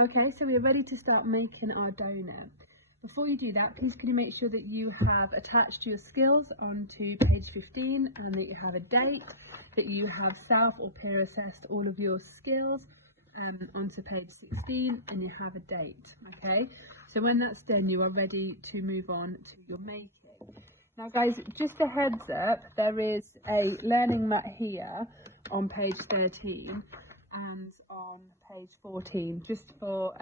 Okay, so we're ready to start making our donut. Before you do that, please can you make sure that you have attached your skills onto page 15 and that you have a date, that you have self or peer assessed all of your skills onto page 16 and you have a date. Okay, so when that's done, you are ready to move on to your making. Now guys, just a heads up, there is a learning mat here on page 13 and on page 14, just for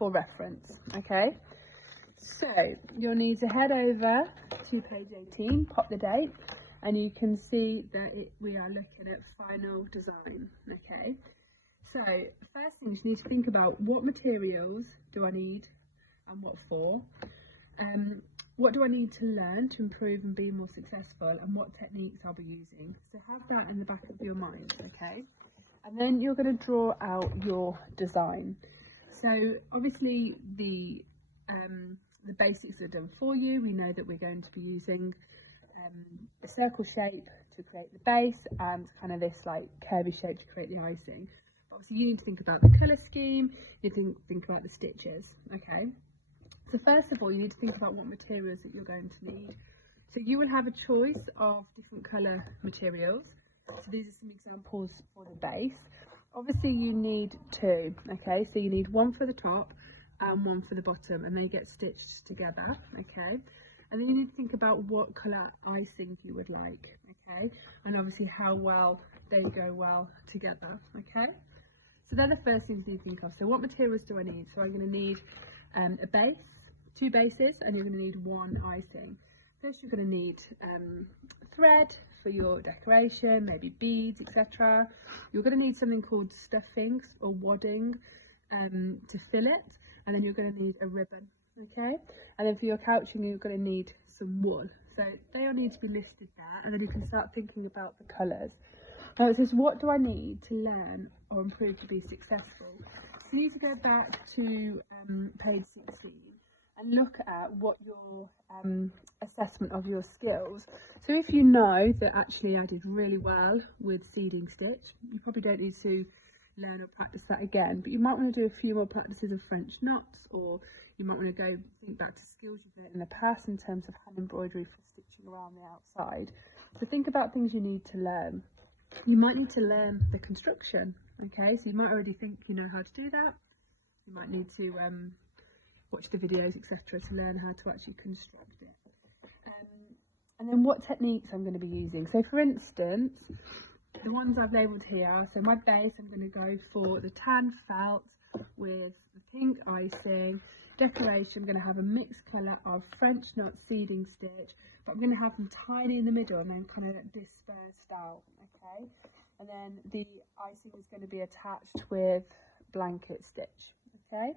reference. Okay, so you'll need to head over to page 18, pop the date, and you can see that we are looking at final design. Okay, so first thing, you need to think about what materials do I need and what for. What do I need to learn to improve and be more successful, and what techniques I'll be using. So have that in the back of your mind, okay? And then you're going to draw out your design. So obviously the basics are done for you. We know that we're going to be using a circle shape to create the base and kind of this like curvy shape to create the icing. But obviously you need to think about the colour scheme, you think about the stitches, okay? So first of all, you need to think about what materials that you're going to need. So you will have a choice of different colour materials. So these are some examples for the base. Obviously you need two, okay? So you need one for the top and one for the bottom, and they get stitched together, okay? And then you need to think about what colour icing you would like, okay? And obviously how well they go well together, okay? So they're the first things you think of. So what materials do I need? So I'm going to need a base, two bases, and you're going to need one icing. First you're going to need thread for your decoration, maybe beads, etc. You're going to need something called stuffing or wadding to fill it, and then you're going to need a ribbon, okay? And then for your couching you're going to need some wool. So they all need to be listed there, and then you can start thinking about the colours. Now it says, what do I need to learn or improve to be successful? So you need to go back to page 16 and look at what your assessment of your skills. So if you know that actually I did really well with seeding stitch, you probably don't need to learn or practice that again, but you might want to do a few more practices of French knots, or you might want to go think back to skills you've learned in the past in terms of hand embroidery for stitching around the outside. So think about things you need to learn. You might need to learn the construction, okay? So you might already think you know how to do that. You might need to watch the videos, etc., to learn how to actually construct it. And then what techniques I'm going to be using. So for instance, the ones I've labelled here, so my base, I'm going to go for the tan felt with the pink icing. Decoration, I'm going to have a mixed colour of French knot seeding stitch, but I'm going to have them tiny in the middle and then kind of dispersed out, okay? And then the icing is going to be attached with blanket stitch, okay?